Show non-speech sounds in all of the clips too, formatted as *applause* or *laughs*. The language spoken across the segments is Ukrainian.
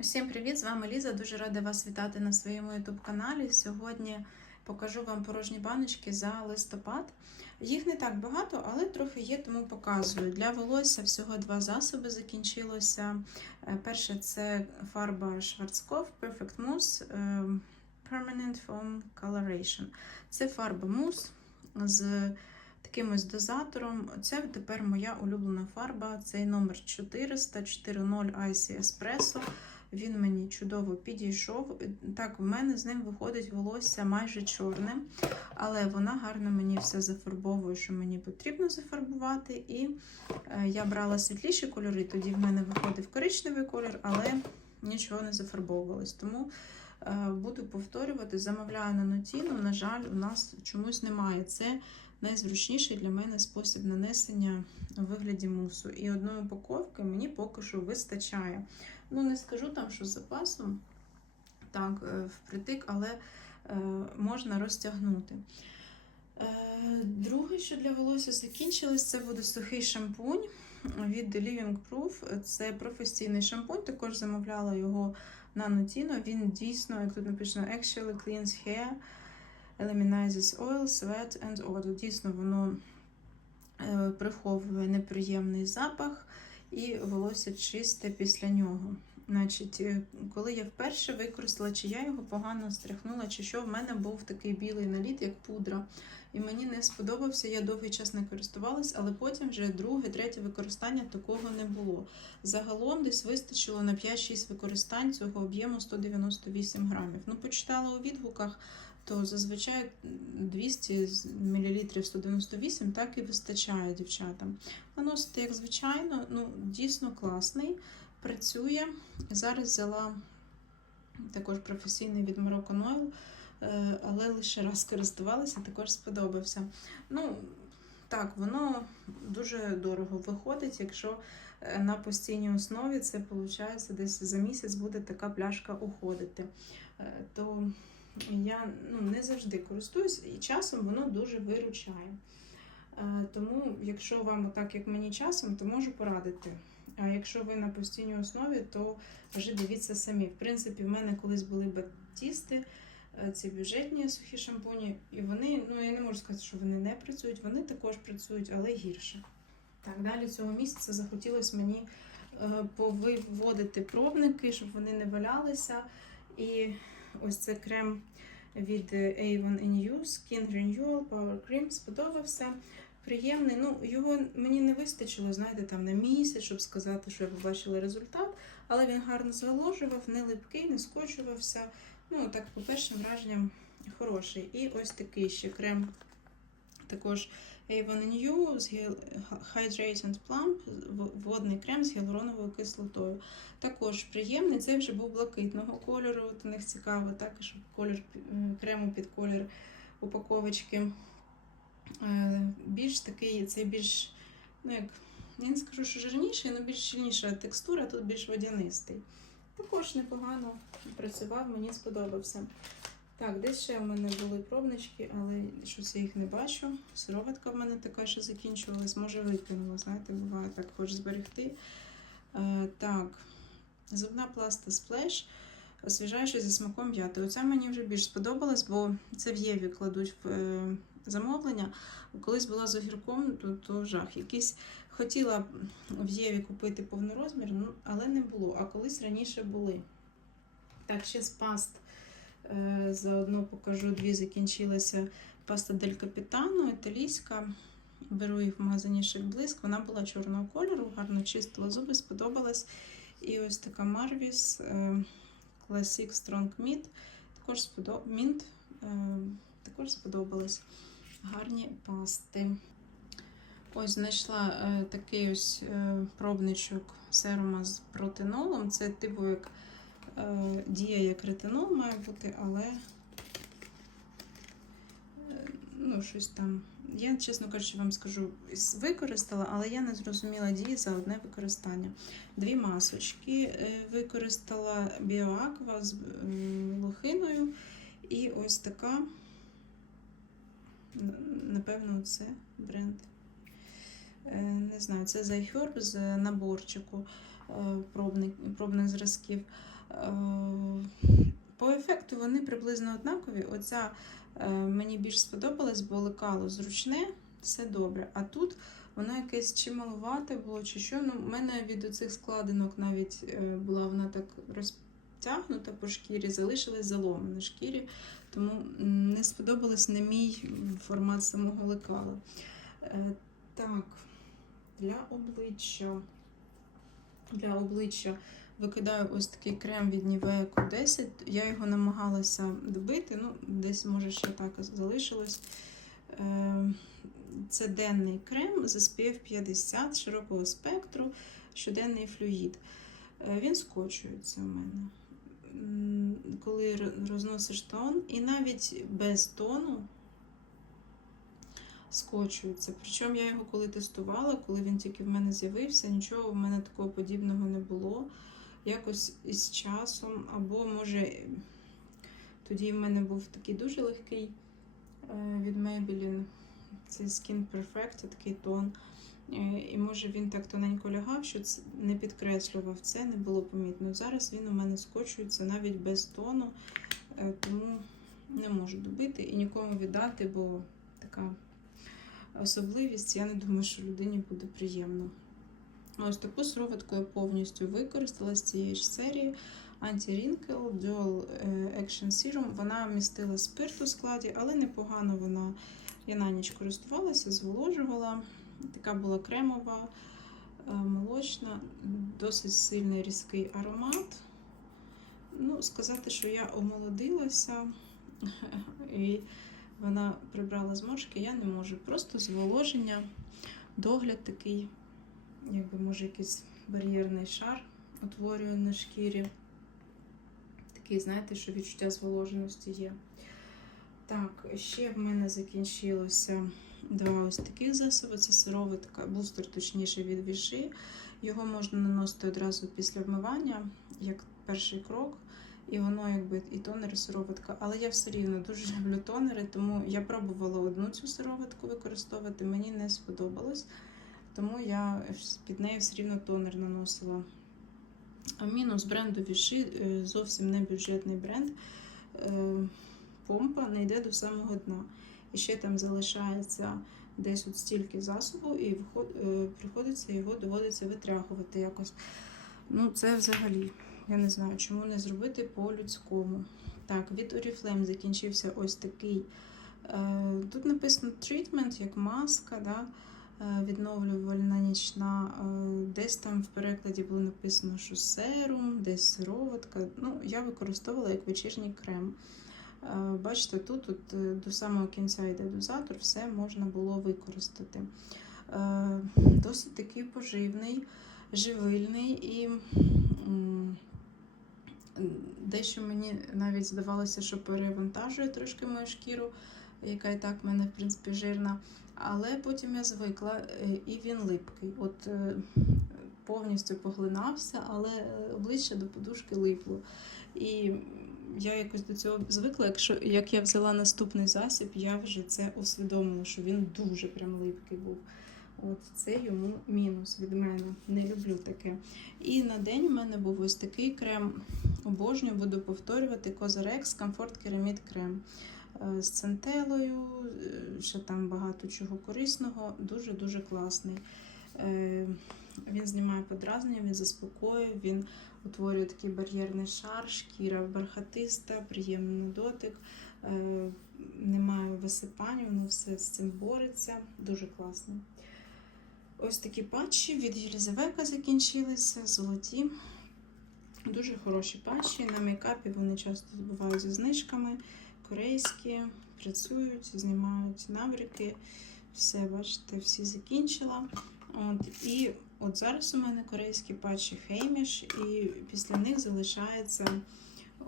Усім привіт! З вами Ліза. Дуже рада вас вітати на своєму youtube каналі. Сьогодні покажу вам порожні баночки за листопад. Їх не так багато, але трохи є, тому показую. Для волосся всього два засоби закінчилося. Е, Перше це фарба Шварцкоф Perfect Mousse е, Permanent Foam Coloration. Це фарба мус з таким ось дозатором. Це тепер моя улюблена фарба. Цей номер 400 40 Icy Espresso. Він мені чудово підійшов. Так, в мене з ним виходить волосся майже чорне, але вона гарно мені все зафарбовує, що мені потрібно зафарбувати. І е, я брала світліші кольори, тоді в мене виходив коричневий колір, але нічого не зафарбовувалось. Тому е, буду повторювати, замовляю на нотіну. На жаль, у нас чомусь немає. Це найзручніший для мене спосіб нанесення у вигляді мусу. І одної упаковки мені поки що вистачає. Ну, не скажу там, що з запасом, так, е, впритик, але е, можна розтягнути. Е, друге, що для волосся закінчилось, це буде сухий шампунь від Living Proof. Це професійний шампунь, також замовляла його на Notino. Він дійсно, як тут написано, actually cleans hair, eliminizes oil, sweat and odor. Дійсно, воно е, приховує неприємний запах і волосся чисте після нього. Значить, е, коли я вперше використала, чи я його погано стряхнула, чи що, в мене був такий білий наліт, як пудра. І мені не сподобався, я довгий час не користувалась, але потім вже друге, третє використання такого не було. Загалом десь вистачило на 5-6 використань цього об'єму 198 грамів. Ну, почитала у відгуках, то зазвичай 200 мл 198 так і вистачає дівчатам. Наносити, як звичайно, ну, дійсно класний, працює. Зараз взяла також професійний від Moroccan Oil, е, але лише раз користувалася, також сподобався. Ну, так, воно дуже дорого виходить, якщо е, на постійній основі це виходить десь за місяць буде така пляшка уходити. Е, То я ну, не завжди користуюсь і часом воно дуже виручає. Е, Тому, якщо вам отак, як мені часом, то можу порадити. А якщо ви на постійній основі, то вже дивіться самі. В принципі, в мене колись були батісти, е, ці бюджетні сухі шампуні, і вони, ну я не можу сказати, що вони не працюють, вони також працюють, але гірше. Так, далі цього місяця захотілося мені е, повиводити пробники, щоб вони не валялися. І ось це крем від Avon NU Skin Renewal Power Cream сподобався. Приємний. Ну, його мені не вистачило, знаєте, там на місяць, щоб сказати, що я побачила результат. Але він гарно зволожував, не липкий, не скочувався. Ну, так, по першим враженням, хороший. І ось такий ще крем. Також Avon NU з гіал- Hydrate Plump, водний крем з гіалуроновою кислотою. Також приємний. Цей вже був блакитного кольору. У них цікаво, так, щоб колір крему під колір упаковочки. Е, Більш такий, це більш, ну як, я не скажу, що жирніший, але більш щільніша текстура, тут більш водянистий. Також непогано працював, мені сподобався. Так, десь ще в мене були пробнички, але щось я їх не бачу. Сироватка в мене така, що закінчувалась, може викинула, знаєте, буває так, хоч зберегти. Е, так, зубна пласта Splash, освіжаюча зі смаком м'яти. Оця мені вже більш сподобалась, бо це в Єві кладуть в е, замовлення. Колись була з огірком, то, то жах. Якийсь хотіла в Єві купити повнорозмір, ну, але не було. А колись раніше були. Так, ще з паст. Е, Заодно покажу дві закінчилася паста Дель Капітано, італійська. Беру їх в магазині Шик Блиск. Вона була чорного кольору, гарно чистила зуби, сподобалась. І ось така Marvis е, Classic Strong Mint. Також, сподоб... Mint, також сподобалась. Гарні пасти. Ось знайшла е, такий ось пробничок серума з протинолом. Це типу як е, дія як ретинол має бути, але е, ну, щось там. Я, чесно кажучи, вам скажу, використала, але я не зрозуміла дії за одне використання. Дві масочки е, використала Біоаква з лохиною. І ось така, напевно, це бренд. Не знаю, це Zayherb з наборчику. пробних, пробних зразків. Е, По ефекту вони приблизно однакові. Оця е, мені більш сподобалась, бо лекало зручне, все добре. А тут воно якесь чи малувате було, чи що. Ну, в мене від оцих складинок навіть е, була вона так розтягнута по шкірі, залишилась залома на шкірі, тому не сподобалось не мій формат самого лекала. Так, для обличчя. Для обличчя викидаю ось такий крем від Nivea Q10. Я його намагалася добити, ну, десь, може, ще так залишилось. Е, Це денний крем з SPF 50 широкого спектру, щоденний флюїд. Е, Він скочується у мене. Коли розносиш тон, і навіть без тону скочується. Причому я його коли тестувала, коли він тільки в мене з'явився, нічого в мене такого подібного не було. Якось із часом, або може тоді в мене був такий дуже легкий е, від Maybelline, це Skin Perfect, такий тон. Е, І може він так тоненько лягав, що не підкреслював це, не було помітно. Зараз він у мене скочується навіть без тону, е, тому не можу добити і нікому віддати, бо така особливість, я не думаю, що людині буде приємно. Ось таку сироватку я повністю використала з цієї ж серії. Anti-Wrinkle Dual е, Action Serum. Вона містила спирт у складі, але непогано вона. Я на ніч користувалася, зволожувала. Така була кремова, е, молочна, досить сильний різкий аромат. Ну, сказати, що я омолодилася *laughs* і вона прибрала зморшки, я не можу. Просто зволоження, догляд такий, якби може якийсь бар'єрний шар утворює на шкірі. Такий, знаєте, що відчуття зволоженості є. Так, ще в мене закінчилося два ось таких засоби. Це сироватка, бустер, точніше, від віши. Його можна наносити одразу після вмивання, як перший крок. І воно якби і тонер, і сироватка. Але я все рівно дуже люблю тонери, тому я пробувала одну цю сироватку використовувати, мені не сподобалось. Тому я під нею все рівно тонер наносила. А мінус бренду Віши е, зовсім не бюджетний бренд. Е, Помпа не йде до самого дна. І ще там залишається десь от стільки засобу, і е, приходиться його доводиться витрягувати якось. Ну, це взагалі. Я не знаю, чому не зробити по-людському. Так, від Oriflame закінчився ось такий. Тут написано treatment, як маска, да? Е, відновлювальна нічна. Е, Десь там в перекладі було написано, що серум, десь сироватка. Ну, я використовувала як вечірній крем. Е, Бачите, тут, тут до самого кінця йде дозатор, все можна було використати. Досить такий поживний, живильний і. Дещо мені навіть здавалося, що перевантажує трошки мою шкіру, яка і так в мене, в принципі, жирна. Але потім я звикла, е, і він липкий. От е, повністю поглинався, але е, обличчя до подушки липло. І я якось до цього звикла. Якщо як я взяла наступний засіб, я вже це усвідомила, що він дуже прям липкий був. От це йому мінус від мене. Не люблю таке. І на день у мене був ось такий крем. Обожнюю, буду повторювати Cosrx Comfort Керамід крем. Е, З центелою, е, ще там багато чого корисного, дуже-дуже класний. Е, Він знімає подразнення, він заспокоює, він утворює такий бар'єрний шар, шкіра бархатиста, приємний дотик. Немає висипань, воно все з цим бореться. Дуже класно. Ось такі патчі від Єлізавека закінчилися, золоті. Дуже хороші патчі. На мейкапі вони часто збивають зі знижками. Корейські, працюють, знімають набряки. Все, бачите, всі закінчила. От, і от зараз у мене корейські патчі Хейміш, і після них залишається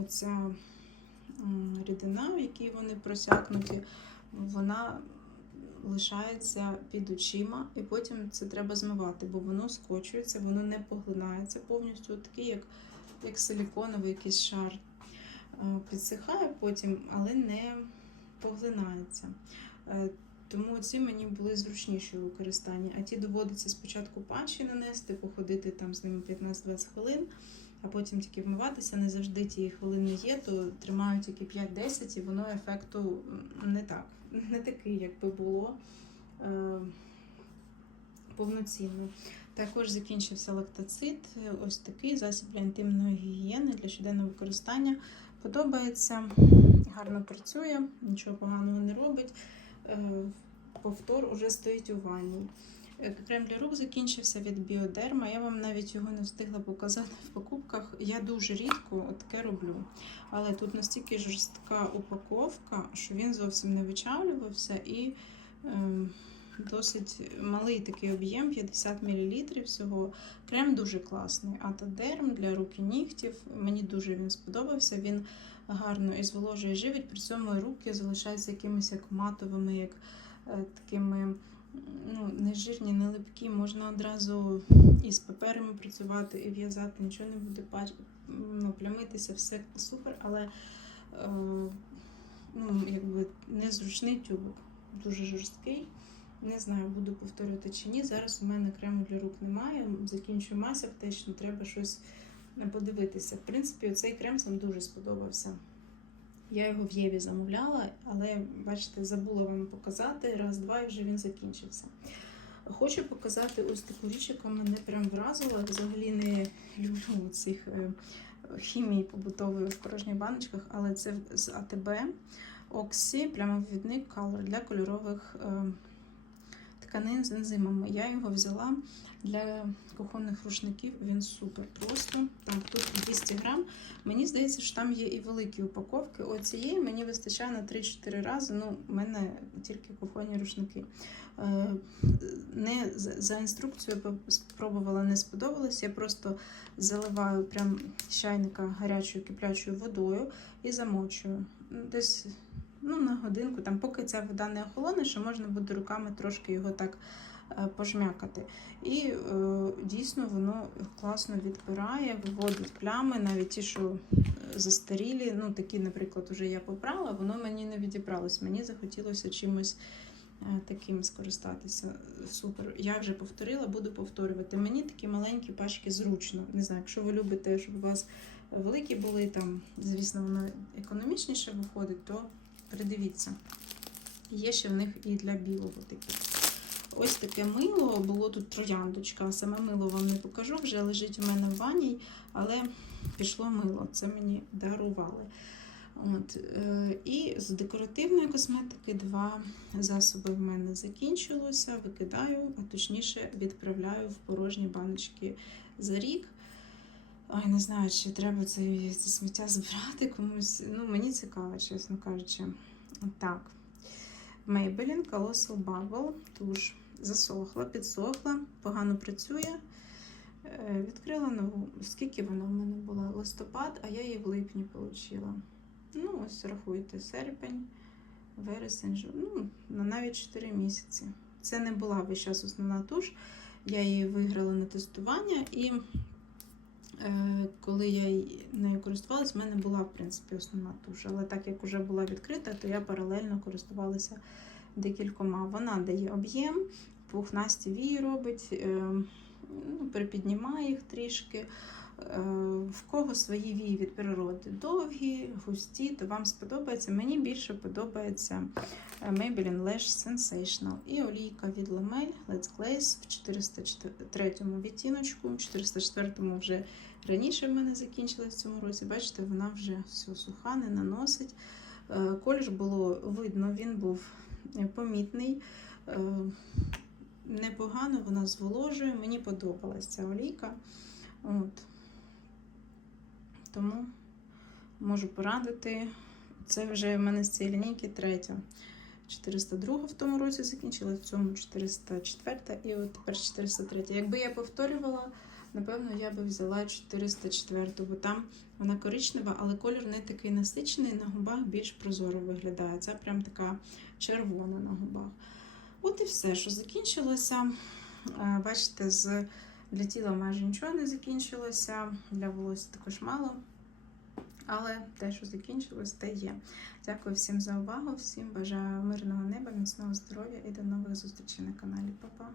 оця рідина, в якій вони просякнуті. Вона лишається під очима, і потім це треба змивати, бо воно скочується, воно не поглинається повністю, такий, як, як силіконовий якийсь шар. Е, Підсихає потім, але не поглинається. Е, тому ці мені були зручніші у використанні. А ті доводиться спочатку патчі нанести, походити там з ними 15-20 хвилин, а потім тільки вмиватися. Не завжди ті хвилини є, то тримаю тільки 5-10 і воно ефекту не так, не такий, як би було е, повноцінно. Також закінчився лактоцит, ось такий засіб для інтимної гігієни для щоденного використання. Подобається, гарно працює, нічого поганого не робить. Е, Повтор уже стоїть у ванні. Е, Крем для рук закінчився від Біодерма. Я вам навіть його не встигла показати в покупках. Я дуже рідко таке роблю. Але тут настільки жорстка упаковка, що він зовсім не вичавлювався і е, досить малий такий об'єм 50 мл всього. Крем дуже класний. Атодерм для рук і нігтів. Мені дуже він сподобався. Він гарно і зволожує живить, при цьому руки залишаються якимись як матовими, як е, такими ну, не жирні, не липкі. Можна одразу і з паперами працювати, і в'язати, нічого не буде ну, плямитися, все супер, але е, ну, якби незручний тюбик, дуже жорсткий. Не знаю, буду повторювати чи ні. Зараз у мене крему для рук немає. Закінчую мазь аптечну, треба щось подивитися. В принципі, цей крем сам дуже сподобався. Я його в Єві замовляла, але, бачите, забула вам показати. Раз-два і вже він закінчився. Хочу показати ось таку річ, яка мене прям вразила. Взагалі не люблю цих е, хімії побутової в порожніх баночках, але це з АТБ Оксі, прямовідник Color для кольорових е, тканин з ензимами. Я його взяла для кухонних рушників. Він супер просто. Так, тут 200 грам. Мені здається, що там є і великі упаковки. Оцієї мені вистачає на 3-4 рази. Ну, у мене тільки кухонні рушники. Е, Не за інструкцією спробувала, не сподобалось. Я просто заливаю прям чайника гарячою киплячою водою і замочую. Десь ну, на годинку, там, поки ця вода не охолоне, що можна буде руками трошки його так е, пожмякати. І е, дійсно воно класно відпирає, виводить плями, навіть ті, що е, застарілі, ну такі, наприклад, уже я попрала, воно мені не відібралось. Мені захотілося чимось е, таким скористатися. Супер. Я вже повторила, буду повторювати. Мені такі маленькі пачки зручно. Не знаю, якщо ви любите, щоб у вас великі були, там, звісно, воно економічніше виходить, то придивіться. Є ще в них і для білого такі. Ось таке мило, було тут трояндочка. Саме мило вам не покажу, вже лежить у мене в ванній, але пішло мило. Це мені дарували. От, е, І з декоративної косметики два засоби в мене закінчилося. Викидаю, а точніше відправляю в порожні баночки за рік. Ой, не знаю, чи треба це, це сміття збирати комусь. Ну, мені цікаво, чесно кажучи. Так. Maybelline Colossal Bubble туш засохла, підсохла, погано працює. Е, Відкрила нову. Скільки вона в мене була? Листопад, а я її в липні отримала. Ну, ось рахуйте, серпень, вересень, ну, на навіть 4 місяці. Це не була весь час основна туш. Я її виграла на тестування, і коли я нею користувалась, в мене була, в принципі, основна туш. Але так як вже була відкрита, то я паралельно користувалася декількома. Вона дає об'єм, пухнасті вії робить, е, ну, припіднімає їх трішки. Е, В кого свої вії від природи довгі, густі, то вам сподобається. Мені більше подобається е, Maybelline Lash Sensational і олійка від Lamel Let's Glaze в 403 відтіночку. 404 вже раніше в мене закінчилась в цьому році. Бачите, вона вже все суха, не наносить. Е, Колір було видно, він був помітний. Непогано вона зволожує. Мені подобалась ця олійка. От. Тому можу порадити. Це вже в мене з цієї лінійки третя. 402 в тому році закінчила, в цьому 404 і от тепер 403. Якби я повторювала, напевно, я би взяла 404, бо там вона коричнева, але колір не такий насичений, на губах більш прозоро виглядає. Це прям така червона на губах. От і все, що закінчилося. Е, Бачите, з для тіла майже нічого не закінчилося, для волосся також мало. Але те, що закінчилось, те є. Дякую всім за увагу, всім бажаю мирного неба, міцного здоров'я і до нових зустрічей на каналі. Па-па!